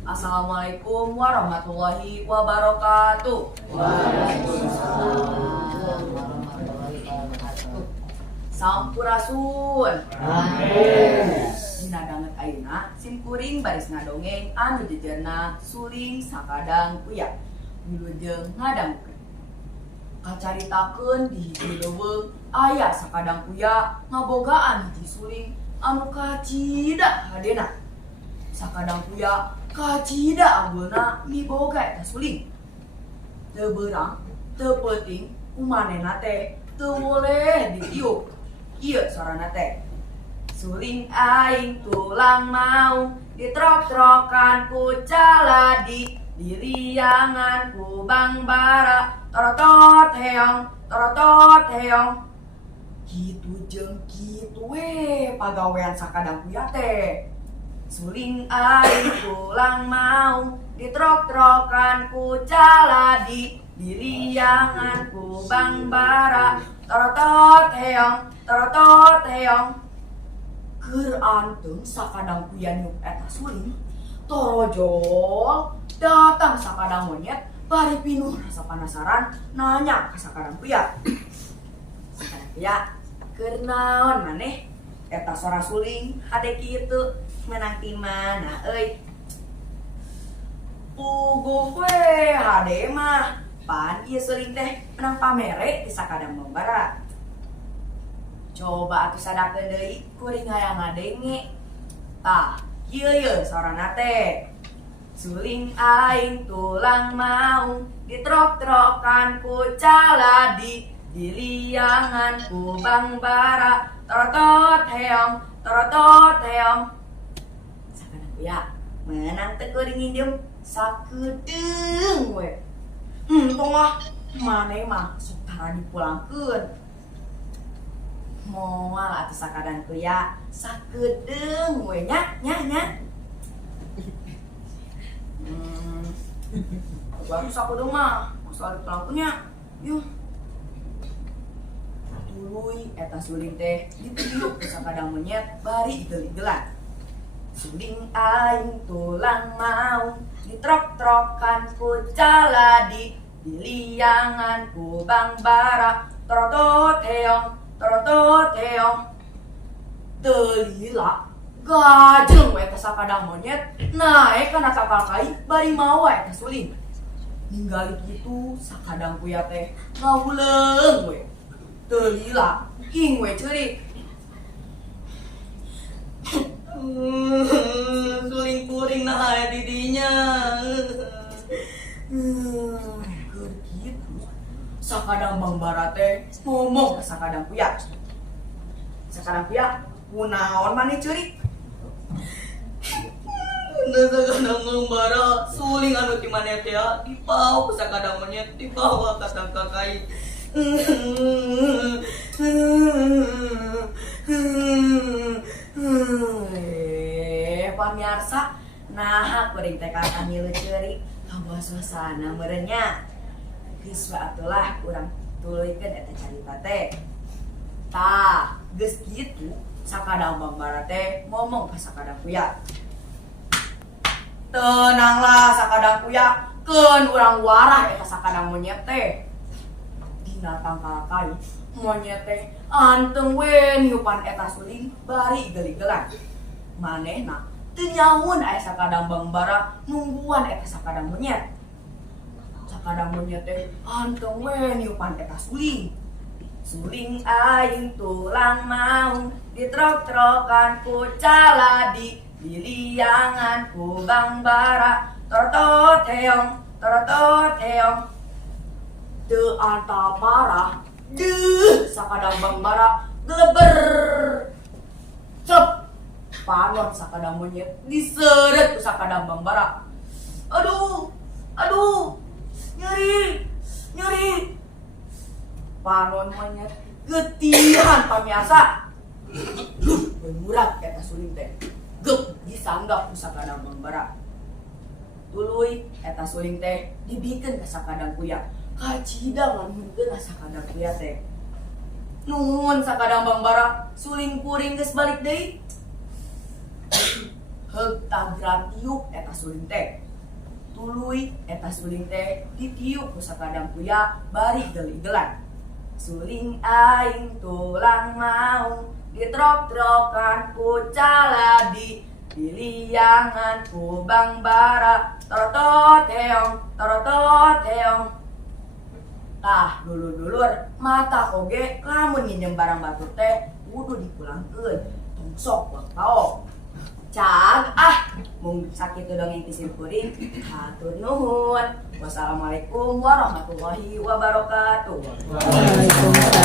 Assalamualaikum warahmatullahi wabarakatuh. Waalaikumsalam warahmatullahi wabarakatuh. Sampurasun. Amin. Dina danget ayeuna sim kuring baris ngadongeng anu jejerna suling sakadang kuya. Wilujeng ngadangkeun. Kacaritakeun di hiji leuweung aya sakadang kuya ngabogaan hiji suling anu kacida hadena. Sakadang kuya kacida anggulna miboga eta suling. Teu beurang, teu peuting kumanehna teh teu boleh ditiup. Ieu sorana teh. Suling aing tulang mau ditrok-trokan ku caladi diriangan ku bang bara torotot heong kitu jeung kitu we pagawean sakadang kuya teh. Suling aing tulang mau ditrok-trokan ku caladi diriangan ku bang bara torotot heong keur anteng sakadang kuya nyuk eta suling torojol datang sakadang monyet bari pinuh rasa penasaran nanya ka sakadang kuya. Sakadang kuya keur naon maneh eta sora suling hade kitu menang ti mana euy. Puguh we hade mah pan ieu suling teh menang pamere di sakadang membara. Coba atuh sadakeun deui kuring hayang ngadenge. Tah, ieu sorana teh. Suling aing tulang mau ditrok-trokan ku caladi diliangan ku bang bara torotot heong sakadang kuya menang teu kuring nginjem sakedeung we. Tongah maneh mah sok tara dipulangkeun. Moal atuh sakadang kuya sakedeung we nya. Baru sakedeung mah masalah dipulangkeunnya. Yuh. Tuluy eta suling teh ditiup ku sakadang monyet bari geli-gelan. Suling aing tulang mau ditrok-trokan ku caladi diliangan ku bang bara torotot heong teu lila gajeng we eta sakadang monyet naek kana kapal kai bari mawa eta suling. Ninggali kitu sakadang kuya teh ngawuleung we. Teu lila king we ceurik. Suling kuring nah aya di dinya. Keur kitu sakadang bang bara teh ngomong ke sakadang kuya. Sakadang kuya, kunaon maneh ceurik? Da sakadang bang bara suling anu ti maneh teh dipau ku sakadang monyet dibawa ka tangkakai. Pamirsa, nah kuring teh kakak ngilu ceurik kabawa suasana meureunya. Geus atulah urang tuluykeun eta carita teh. Tah, geus kitu sakadang bang bara teh ngomong ka sakadang kuya. Tenanglah sakadang kuya, keun urang warah eta sakadang monyet teh. Dina tangkakai monyet teh anteng we niupan eta suling bari geli-gelan. Manehna teu nyamun aya sakadang bang bara nungguan eta sakadang monyet. Sakadang monyet teh anteng we niupan eta suling. Suling aing tulang mau ditrok-trokan ku caladi diliangan ku bang bara torotot heong teu anta parah deuh sakadang bang bara geleber cep panon sakadang monyet diseret ku sakadang bang bara. Aduh nyeri panon monyet getihan pamiasa. Bemurak eta suling teh gep disanggap ku sakadang bang bara. Tuluy eta suling teh dibikeun ka sakadang kuya kacida nganunkeun sakadang kuya teh. Nuhun sakadang bang bara suling kuring geus balik deui. Heug gerak tiup eta suling teh. Tuluy eta suling teh ditiup ku sakadang kuya bari geli-gelan. Suling aing tulang maung ditrok-trokan ku caladi diliangan ku bang bara torotot heong. Tah dulur-dulur mata oge lamun nginjem barang batu teh kudu dipulangkeun tong sok tau. Cag mung sakitu dongeng kisimkuring hatur nuhun. Wassalamualaikum warahmatullahi wabarakatuh. Waalaikumsalam.